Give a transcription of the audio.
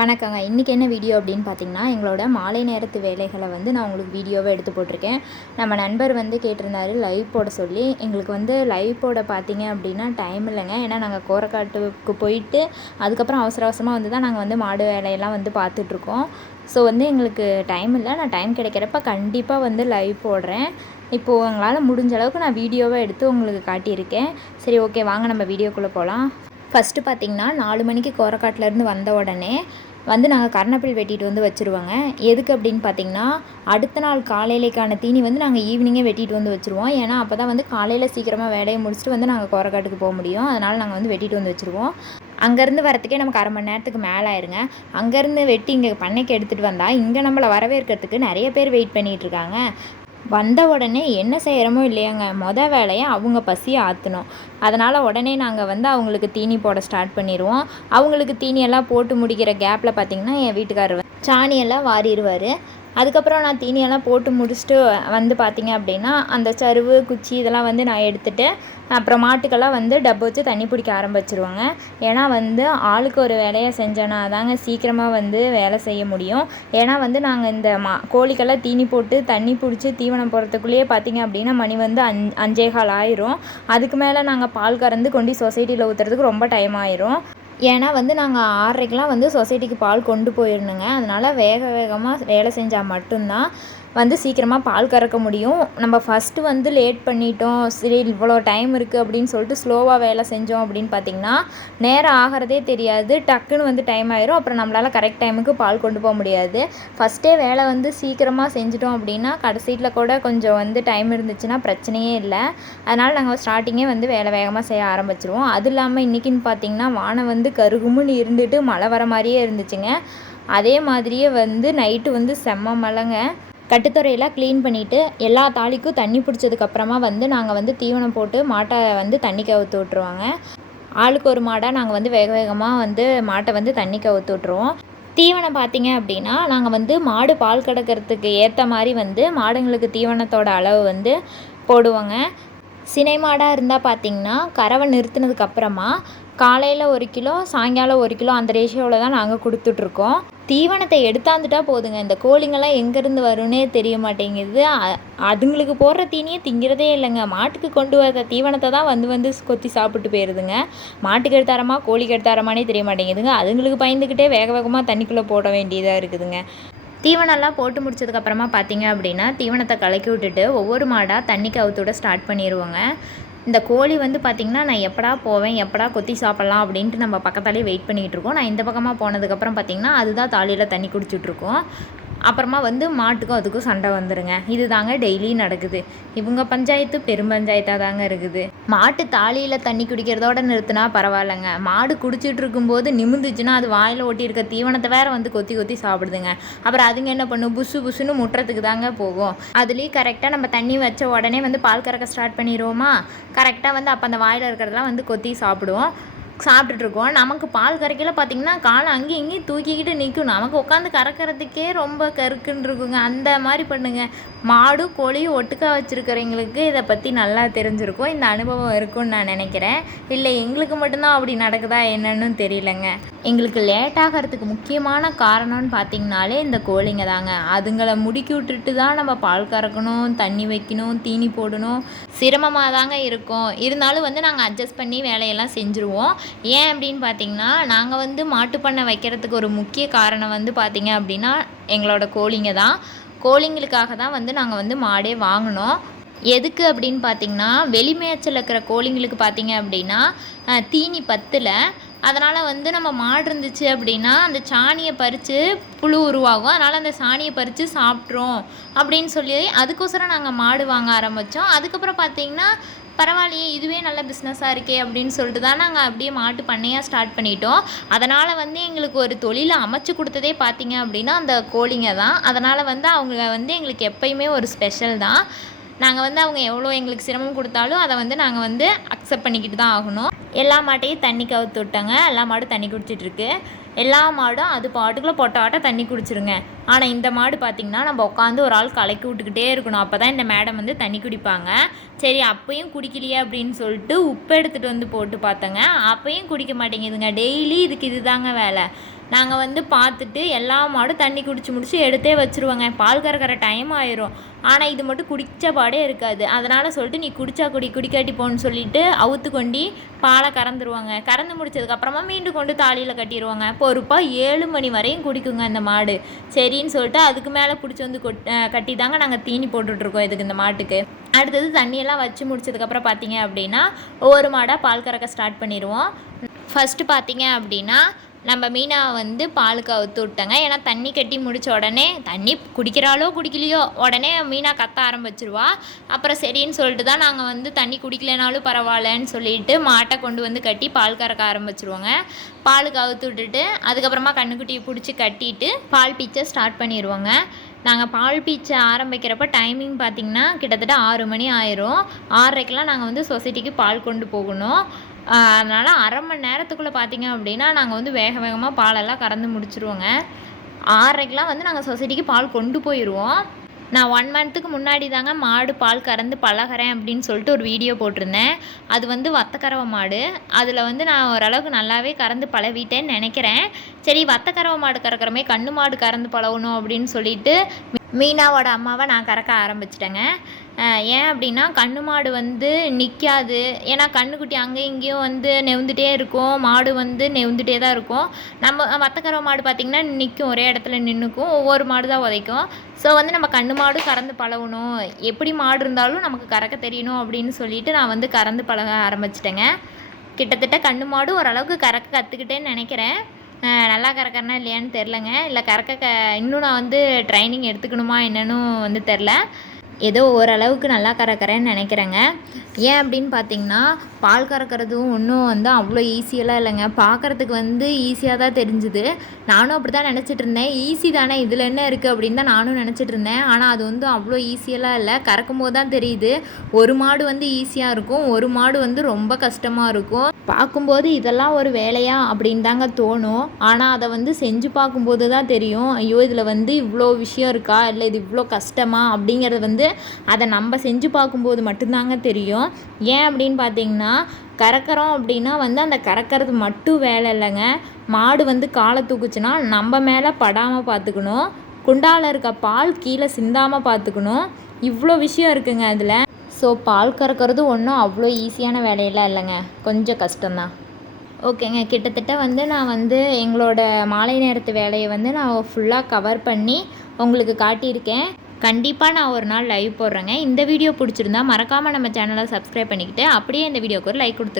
வணக்கங்க. இன்றைக்கி என்ன வீடியோ அப்படின்னு பார்த்தீங்கன்னா, எங்களோட மாலை நேரத்து வேலைகளை வந்து நான் உங்களுக்கு வீடியோவாக எடுத்து போட்டிருக்கேன். நம்ம நண்பர் வந்து கேட்டிருந்தாரு லைவ் போட சொல்லி. எங்களுக்கு வந்து லைவ் போட பார்த்தீங்க அப்படின்னா டைம் இல்லைங்க. ஏன்னா நாங்கள் கோரக்காட்டுக்கு போயிட்டு அதுக்கப்புறம் அவசர அவசரமாக வந்து தான் நாங்கள் வந்து மாடு வேலையெல்லாம் வந்து பார்த்துட்ருக்கோம். ஸோ வந்து எங்களுக்கு டைம் இல்லை. நான் டைம் கிடைக்கிறப்ப கண்டிப்பாக வந்து லைவ் போடுறேன். இப்போது எங்களால் முடிஞ்ச அளவுக்கு நான் வீடியோவாக எடுத்து உங்களுக்கு காட்டியிருக்கேன். சரி, ஓகே, வாங்க நம்ம வீடியோக்குள்ளே போகலாம். ஃபஸ்ட்டு பார்த்திங்கன்னா 4 மணிக்கு கோரக்காட்டிலேருந்து வந்த உடனே வந்து நாங்கள் கர்ணப்பில் வெட்டிட்டு வந்து வச்சுருவோங்க. எதுக்கு அப்படின்னு பார்த்திங்கன்னா, அடுத்த நாள் காலையிலேக்கான தீனி வந்து நாங்கள் ஈவினிங்கே வெட்டிட்டு வந்து வச்சுருவோம். ஏன்னா அப்போ தான் வந்து காலையில் சீக்கிரமாக வேலையை முடிச்சுட்டு வந்து நாங்கள் கோரக்காட்டுக்கு போக முடியும். அதனால் நாங்கள் வந்து வெட்டிட்டு வந்து வச்சுருவோம். அங்கேருந்து வரத்துக்கே நமக்கு அரை மணி நேரத்துக்கு மேலே ஆயிருங்க. அங்கேருந்து வெட்டி இங்கே பண்ணைக்கு எடுத்துகிட்டு வந்தால் இங்கே நம்மளை வரவேற்கிறதுக்கு நிறைய பேர் வெயிட் பண்ணிகிட்ருக்காங்க. வந்த உடனே என்ன செய்கிறோமோ இல்லையாங்க, வேலையை அவங்க பசியை ஆற்றணும். அதனால் உடனே நாங்கள் வந்து அவங்களுக்கு தீனி போட ஸ்டார்ட் பண்ணிடுவோம். அவங்களுக்கு தீனியெல்லாம் போட்டு முடிக்கிற கேப்பில் பார்த்திங்கன்னா என் வீட்டுக்காரர் சாணியெல்லாம் வாரிடுவார். அதுக்கப்புறம் நான் தீனியெல்லாம் போட்டு முடிச்சுட்டு வந்து பார்த்திங்க அப்படின்னா அந்த சருவு குச்சி இதெல்லாம் வந்து நான் எடுத்துகிட்டு அப்புறம் மாட்டுக்கெல்லாம் வந்து டப்பு வச்சு தண்ணி பிடிக்க ஆரம்பிச்சிருவாங்க. ஏன்னா வந்து ஆளுக்கு ஒரு வேலையை செஞ்சோன்னா தாங்க சீக்கிரமாக வந்து வேலை செய்ய முடியும். ஏன்னா வந்து நாங்கள் இந்த கோழிக்கெல்லாம் தீனி போட்டு தண்ணி பிடிச்சி தீவனம் போகிறதுக்குள்ளேயே பார்த்திங்க அப்படின்னா மணி வந்து 5:15 ஆயிரும். அதுக்கு மேலே நாங்கள் பால் கறந்து கொண்டு சொசைட்டியில் ஊற்றுறதுக்கு ரொம்ப டைம் ஆயிரும். ஏன்னா வந்து நாங்கள் 6:30க்கெலாம் வந்து சொசைட்டிக்கு பால் கொண்டு போயிடணுங்க. அதனால் வேகமாக வேலை செஞ்சால் மட்டும்தான் வந்து சீக்கிரமாக பால் கறக்க முடியும். நம்ம ஃபஸ்ட்டு வந்து லேட் பண்ணிட்டோம், சரி இவ்வளோ டைம் இருக்குது அப்படின்னு சொல்லிட்டு ஸ்லோவாக வேலை செஞ்சோம் அப்படின்னு பார்த்திங்கன்னா நேரம் ஆகிறதே தெரியாது. டக்குன்னு வந்து டைம் ஆயிரும். அப்புறம் நம்மளால் கரெக்ட் டைமுக்கு பால் கொண்டு போக முடியாது. ஃபஸ்ட்டே வேலை வந்து சீக்கிரமாக செஞ்சிட்டோம் அப்படின்னா கடைசியில் கூட கொஞ்சம் வந்து டைம் இருந்துச்சுன்னா பிரச்சனையே இல்லை. அதனால் நாங்கள் ஸ்டார்டிங்கே வந்து வேலை வேகமாக செய்ய ஆரம்பிச்சிருவோம். அது இல்லாமல் இன்றைக்கின்னு பார்த்திங்கன்னா வானம் வந்து கருகுமுன்னு இருந்துட்டு மழை வர மாதிரியே இருந்துச்சுங்க. அதே மாதிரியே வந்து நைட்டு வந்து செம்ம மழைங்க. கட்டுத்துறையெல்லாம் க்ளீன் பண்ணிவிட்டு எல்லா தாலிக்கும் தண்ணி பிடிச்சதுக்கப்புறமா வந்து நாங்கள் வந்து தீவனம் போட்டு மாட்டை வந்து தண்ணி கவுத்து விட்ருவாங்க. ஆளுக்கு ஒரு மாடாக நாங்கள் வந்து வேக வேகமாக வந்து மாட்டை வந்து தண்ணி கவுத்து விட்ருவோம். தீவனம் பார்த்திங்க அப்படின்னா நாங்கள் வந்து மாடு பால் கறக்கிறதுக்கு ஏற்ற மாதிரி வந்து மாடுங்களுக்கு தீவனத்தோட அளவு வந்து போடுவோங்க. சினை மாடாக இருந்தால் பார்த்திங்கன்னா கறவை நிறுத்தினதுக்கப்புறமா காலையில் 1 கிலோ சாயங்காலம் 1 கிலோ அந்த ரேஷியோவில் தான் நாங்கள் கொடுத்துட்ருக்கோம். தீவனத்தை எடுத்தாந்துட்டா போதுங்க. இந்த கோழிங்கெல்லாம் எங்கேருந்து வரும்னே தெரிய மாட்டேங்குது. அதுங்களுக்கு போடுற தீனியை திங்கிறதே இல்லைங்க. மாட்டுக்கு கொண்டு வர தீவனத்தை தான் வந்து கொத்தி சாப்பிட்டு போயிடுதுங்க. மாட்டுக்கு எடுத்தாரமா கோழிக்கு எடுத்தாரமானே தெரிய மாட்டேங்குதுங்க. அதுங்களுக்கு பயந்துக்கிட்டே வேக வேகமாக தண்ணிக்குள்ளே போட வேண்டியதாக இருக்குதுங்க. தீவனம்லாம் போட்டு முடிச்சதுக்கப்புறமா பார்த்திங்க அப்படின்னா தீவனத்தை கலக்கி விட்டுட்டு ஒவ்வொரு மாடாக தண்ணிக்கு அவுத்துவிட ஸ்டார்ட் பண்ணிடுவோங்க. இந்த கோழி வந்து பார்த்திங்கன்னா நான் எப்படா போவேன், எப்படா கொத்தி சாப்பிட்லாம் அப்படின்ட்டு நம்ம பக்கத்தாலே வெயிட் பண்ணிகிட்டு இருக்கோம். நான் இந்த பக்கமாக போனதுக்கப்புறம் பார்த்திங்கன்னா அதுதான் தாலியில் தண்ணி குடிச்சிட்ருக்கோம். அப்புறமா வந்து மாட்டுக்கும் அதுக்கும் சண்டை வந்துடுங்க. இது தாங்க டெய்லி நடக்குது. இவங்க பஞ்சாயத்து பெரும்பஞ்சாயத்தாக தாங்க இருக்குது. மாட்டு தாலியில் தண்ணி குடிக்கிறதோட நிறுத்தினா பரவாயில்லைங்க. மாடு குடிச்சிட்டு இருக்கும்போது நிமிந்துச்சுன்னா அது வாயில் ஒட்டியிருக்க தீவனத்தை வேறு வந்து கொத்தி கொத்தி சாப்பிடுதுங்க. அப்புறம் அதுங்க என்ன பண்ணும், புசு புசுன்னு முட்டுறதுக்கு தாங்க போகும். அதுலேயும் கரெக்டாக நம்ம தண்ணி வச்ச உடனே வந்து பால் கறக்க ஸ்டார்ட் பண்ணிடுவோமா, கரெக்டாக வந்து அப்போ அந்த வாயில் இருக்கிறதெல்லாம் வந்து கொத்தி சாப்பிடுவோம். சாப்பிட்டுட்ருக்கோம். நமக்கு பால் கறக்கையில் பார்த்திங்கன்னா காலை அங்கேயும் இங்கேயும் தூக்கிக்கிட்டு நிற்கும். நமக்கு உட்காந்து கறக்கிறதுக்கே ரொம்ப கருக்குன்னு இருக்குங்க. அந்த மாதிரி பண்ணுங்க. மாடும் கோழியும் ஒட்டுக்கா வச்சுருக்கிறவங்களுக்கு இதை பற்றி நல்லா தெரிஞ்சிருக்கும். இந்த அனுபவம் இருக்கும்னு நான் நினைக்கிறேன். இல்லை எங்களுக்கு மட்டும்தான் அப்படி நடக்குதா என்னன்னு தெரியலங்க. எங்களுக்கு லேட் ஆகிறதுக்கு முக்கியமான காரணம்னு பார்த்திங்கனாலே இந்த கோழிங்க தாங்க. அதுங்களை முடுக்கி விட்டுட்டு தான் நம்ம பால் கறக்கணும், தண்ணி வைக்கணும், தீனி போடணும். சிரமமாக தாங்க இருக்கும். இருந்தாலும் வந்து நாங்கள் அட்ஜஸ்ட் பண்ணி வேலையெல்லாம் செஞ்சுருவோம். ஏன் அப்படின்னு பார்த்திங்கன்னா நாங்கள் வந்து மாட்டுப்பண்ணை வைக்கிறதுக்கு ஒரு முக்கிய காரணம் வந்து பார்த்திங்க அப்படின்னா எங்களோட கோழிங்க தான். கோழிங்களுக்காக தான் வந்து நாங்கள் வந்து மாடே வாங்கினோம். எதுக்கு அப்படின்னு பார்த்திங்கன்னா வெளிமேய்ச்சல் இருக்கிற கோழிங்களுக்கு பார்த்திங்க அப்படின்னா தீனி பத்தில். அதனால் வந்து நம்ம மாடு இருந்துச்சு அப்படின்னா அந்த சாணியை பறித்து புழு உருவாகும். அதனால் அந்த சாணியை பறித்து சாப்பிட்றோம் அப்படின்னு சொல்லி அதுக்கோசரம் நாங்கள் மாடு வாங்க ஆரம்பித்தோம். அதுக்கப்புறம் பார்த்திங்கன்னா பரவாயில்லையே இதுவே நல்ல பிஸ்னஸாக இருக்கே அப்படின்னு சொல்லிட்டு தான் நாங்கள் அப்படியே மாட்டு பண்ணையாக ஸ்டார்ட் பண்ணிட்டோம். அதனால் வந்து எங்களுக்கு ஒரு தொழிலை அமைச்சு கொடுத்ததே பார்த்திங்க அப்படின்னா அந்த கோழிங்க தான். அதனால் வந்து அவங்க வந்து எங்களுக்கு எப்பயுமே ஒரு ஸ்பெஷல் தான். நாங்கள் வந்து அவங்க எவ்வளோ எங்களுக்கு சிரமம் கொடுத்தாலும் அதை வந்து நாங்கள் வந்து அக்செப்ட் பண்ணிக்கிட்டு தான் ஆகணும். எல்லா மாட்டையும் தண்ணி கவுத்து விட்டாங்க. எல்லா மாடும் தண்ணி குடிச்சிட்ருக்கு. எல்லா மாடும் அது பாட்டுக்குள்ளே பொட்டாட்ட தண்ணி குடிச்சிருங்க. ஆனால் இந்த மாடு பார்த்திங்கன்னா நம்ம உட்காந்து ஒரு ஆள் கலக்கி விட்டுக்கிட்டே இருக்கணும். அப்போ தான் இந்த மேடம் வந்து தண்ணி குடிப்பாங்க. சரி அப்பையும் குடிக்கலையே அப்படின்னு சொல்லிட்டு உப்பு எடுத்துகிட்டு வந்து போட்டு பார்த்தேங்க. அப்பையும் குடிக்க மாட்டேங்குதுங்க. டெய்லி இதுக்கு இது தாங்க வேலை. நாங்கள் வந்து பார்த்துட்டு எல்லா மாடும் தண்ணி குடிச்சு முடிச்சு எடுத்தே வச்சுருவோங்க. பால் கறக்கிற டைம் ஆயிரும். ஆனால் இது மட்டும் குடித்த பாடே இருக்காது. அதனால் சொல்லிட்டு நீ குடிச்சா குடிக்காட்டி போன்னு சொல்லிட்டு அவுத்து கொண்டு பாலை கறந்துருவாங்க. கறந்து முடிச்சதுக்கப்புறமா மீண்டும் கொண்டு தாலியில் கட்டிடுவாங்க. பொறுப்பாக 7 மணி வரையும் குடிக்குங்க அந்த மாடு. சரின்னு சொல்லிட்டு அதுக்கு மேலே பிடிச்சி வந்து கட்டி தாங்க நாங்கள் தீனி போட்டுட்ருக்கோம் இதுக்கு இந்த மாட்டுக்கு. அடுத்தது தண்ணியெல்லாம் வச்சு முடிச்சதுக்கப்புறம் பார்த்தீங்க அப்படின்னா ஒவ்வொரு மாடாக பால் கறக்க ஸ்டார்ட் பண்ணிடுவோம். ஃபஸ்ட்டு பார்த்தீங்க அப்படின்னா நம்ம மீனாவை வந்து பாலுக்கு அவுத்து விட்டேங்க. ஏன்னா தண்ணி கட்டி முடித்த உடனே தண்ணி குடிக்கிறாளோ குடிக்கலையோ உடனே மீனா கத்த ஆரம்பிச்சிருவா. அப்புறம் சரின்னு சொல்லிட்டு தான் நாங்கள் வந்து தண்ணி குடிக்கலைனாலும் பரவாயில்லன்னு சொல்லிட்டு மாட்டை கொண்டு வந்து கட்டி பால் கறக்க ஆரம்பிச்சிருவோங்க. பாலுக்கு அவுத்து விட்டுட்டு அதுக்கப்புறமா கண்ணுக்குட்டியை பிடிச்சி கட்டிட்டு பால் பீச்சை ஸ்டார்ட் பண்ணிடுவோங்க. நாங்கள் பால் பீச்சை ஆரம்பிக்கிறப்ப டைமிங் பார்த்திங்கன்னா கிட்டத்தட்ட 6 மணி ஆயிரும். 6:30க்கெலாம் நாங்கள் வந்து சொசைட்டிக்கு பால் கொண்டு போகணும். அதனால் அரை மணி நேரத்துக்குள்ளே பார்த்திங்க அப்படின்னா நாங்கள் வந்து வேகமாக பாலெல்லாம் கறந்து முடிச்சுருவோங்க. 6:30க்கெலாம் வந்து நாங்கள் சொசைட்டிக்கு பால் கொண்டு போயிடுவோம். நான் 1 மந்த்துக்கு முன்னாடி தாங்க மாடு பால் கறந்து பழகிறேன் அப்படின்னு சொல்லிட்டு ஒரு வீடியோ போட்டிருந்தேன். அது வந்து வத்தக்கறவை மாடு. அதில் வந்து நான் ஓரளவுக்கு நல்லாவே கறந்து பழவிட்டேன்னு நினைக்கிறேன். சரி வத்தக்கறவை மாடு கறக்கிறமே கண்ணு மாடு கறந்து பழகணும் அப்படின்னு சொல்லிட்டு மீனாவோட அம்மாவை நான் கறக்க ஆரம்பிச்சிட்டேங்க. ஏன் அப்படின்னா கண்ணு மாடு வந்து நிற்காது. ஏன்னா கண்ணுக்குட்டி அங்கேயும் இங்கேயும் வந்து நெவுந்துட்டே இருக்கும். மாடு வந்து நெவுந்துட்டே தான் இருக்கும். நம்ம வத்தக்கறவை மாடு பார்த்திங்கன்னா நிற்கும், ஒரே இடத்துல நின்றுக்கும். ஒவ்வொரு மாடு தான் உதைக்கும். ஸோ வந்து நம்ம கண்ணு மாடு கறந்து பழகணும், எப்படி மாடு இருந்தாலும் நமக்கு கறக்க தெரியணும் அப்படின்னு சொல்லிட்டு நான் வந்து கறந்து பழக ஆரம்பிச்சிட்டேங்க. கிட்டத்தட்ட கண்ணு மாடு ஓரளவுக்கு கறக்க கற்றுக்கிட்டேன்னு நினைக்கிறேன். நல்லா கறக்கிறனா இல்லையான்னு தெரிலங்க. இல்லை இன்னும் நான் வந்து ட்ரைனிங் எடுத்துக்கணுமா என்னன்னு வந்து தெரில. ஏதோ ஓரளவுக்கு நல்லா கறக்கிறேன்னு நினைக்கிறேங்க. ஏன் அப்படின்னு பார்த்தீங்கன்னா பால் கறக்கிறதும் ஒன்றும் வந்து அவ்வளோ ஈஸியெல்லாம் இல்லைங்க. பார்க்குறதுக்கு வந்து ஈஸியாக தான் தெரிஞ்சுது. நானும் அப்படி தான் நினச்சிட்டு இருந்தேன். ஈஸி தானே, இதில் என்ன இருக்குது அப்படின்னு தான் நானும் நினச்சிட்டு இருந்தேன். ஆனால் அது வந்து அவ்வளோ ஈஸியெல்லாம் இல்லை. கறக்கும் போது தான் தெரியுது. ஒரு மாடு வந்து ஈஸியாக இருக்கும், ஒரு மாடு வந்து ரொம்ப கஷ்டமாக இருக்கும். பார்க்கும்போது இதெல்லாம் ஒரு வேலையா அப்படின்னு தாங்க தோணும். ஆனால் அதை வந்து செஞ்சு பார்க்கும்போது தான் தெரியும், ஐயோ இதில் வந்து இவ்வளோ விஷயம் இருக்கா, இல்லை இது இவ்வளோ கஷ்டமா அப்படிங்கிறது வந்து அதை நம்ம செஞ்சு பார்க்கும்போது மட்டும்தாங்க தெரியும். ஏன் அப்படின்னு பார்த்தீங்கன்னா கறக்கிறோம் அப்படின்னா வந்து அந்த கறக்கிறது மட்டும் வேலை இல்லைங்க. மாடு வந்து காலை தூக்குச்சுன்னா நம்ம மேலே படாமல் பார்த்துக்கணும், குண்டாவில் இருக்க பால் கீழே சிந்தாமல் பார்த்துக்கணும். இவ்வளோ விஷயம் இருக்குங்க அதில். ஸோ பால் கறக்கிறது ஒன்றும் அவ்வளோ ஈஸியான வேலையெல்லாம் இல்லைங்க, கொஞ்சம் கஷ்டம்தான். ஓகேங்க, கிட்டத்தட்ட வந்து நான் வந்து எங்களோட மாலை நேரத்து வேலையை வந்து நான் ஃபுல்லாக கவர் பண்ணி உங்களுக்கு காட்டியிருக்கேன். கண்டிப்பாக நான் ஒரு நாள் லைவ் போடுறேங்க. இந்த வீடியோ பிடிச்சிருந்தா மறக்காமல் நம்ம சேனலை சப்ஸ்கிரைப் பண்ணிக்கிட்டு அப்படியே இந்த வீடியோக்கு ஒரு லைக் கொடுத்துருங்க.